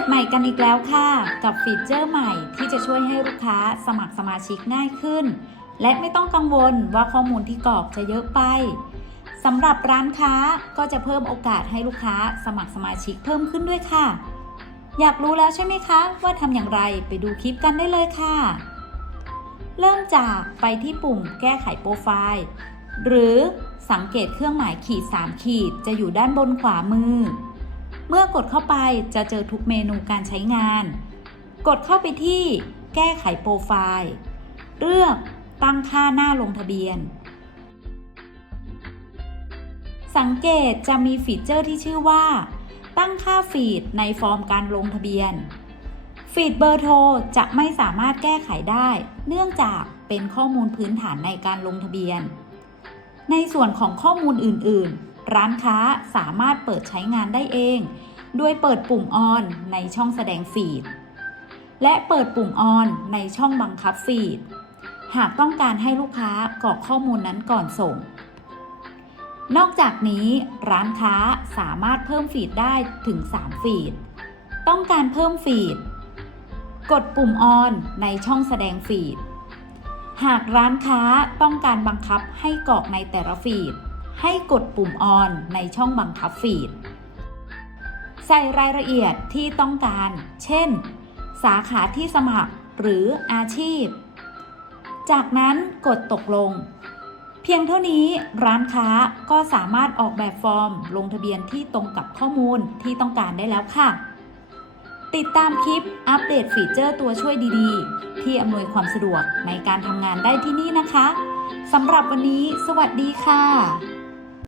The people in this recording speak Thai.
ตใหม่กันอีกแล้วค่ะ กับฟีเจอร์ใหม่ที่จะช่วยให้ลูกค้าสมัครสมาชิกง่ายขึ้น และไม่ต้องกังวลว่าข้อมูลที่กรอกจะเยอะไปสำหรับร้านค้าก็จะเพิ่มโอกาสให้ลูกค้าสมัครสมาชิกเพิ่มขึ้นด้วยค่ะ อยากรู้แล้วใช่ไหมคะ ว่าทำอย่างไรไปดูคลิปกันได้เลยค่ะ เริ่มจากไปที่ปุ่มแก้ไขโปรไฟล์ หรือสังเกตเครื่องหมายขีด 3 ขีดจะอยู่ด้านบนขวามือ เมื่อกดเข้าไปจะเจอทุกเมนูการใช้งาน กดเข้าไปที่แก้ไขโปรไฟล์ เลือกตั้งค่าหน้าลงทะเบียน สังเกตจะมีฟีเจอร์ที่ชื่อว่า ตั้งค่าฟีดในฟอร์มการลงทะเบียน ฟีดเบอร์โทรจะไม่สามารถแก้ไขได้ เนื่องจากเป็นข้อมูลพื้นฐานในการลงทะเบียน ในส่วนของข้อมูลอื่น ๆ ร้านค้าสามารถเปิดใช้งานได้เอง ด้วยเปิดปุ่มออนในช่องแสดงฟีด และเปิดปุ่มออนในช่องบังคับฟีด หากต้องการให้ลูกค้ากรอกข้อมูลนั้นก่อนส่ง นอกจากนี้ร้านค้าสามารถเพิ่มฟีดได้ถึง 3 ฟีด ต้องการเพิ่มฟีด กดปุ่มออนในช่องแสดงฟีดหากร้านค้าต้องการบังคับให้กรอกในแต่ละฟีด ให้กดปุ่มออนในช่องบังคับฟีด ใส่รายละเอียดที่ต้องการ เช่น สาขาที่สมัครหรืออาชีพ จากนั้นกดตกลง เพียงเท่านี้ร้านค้าก็สามารถออกแบบฟอร์ม ลงทะเบียนที่ตรงกับข้อมูลที่ต้องการได้แล้วค่ะ ติดตามคลิปอัปเดตฟีเจอร์ตัวช่วยดีๆ ที่อำนวยความสะดวกในการทำงานได้ที่นี่นะคะสำหรับวันนี้ สวัสดีค่ะ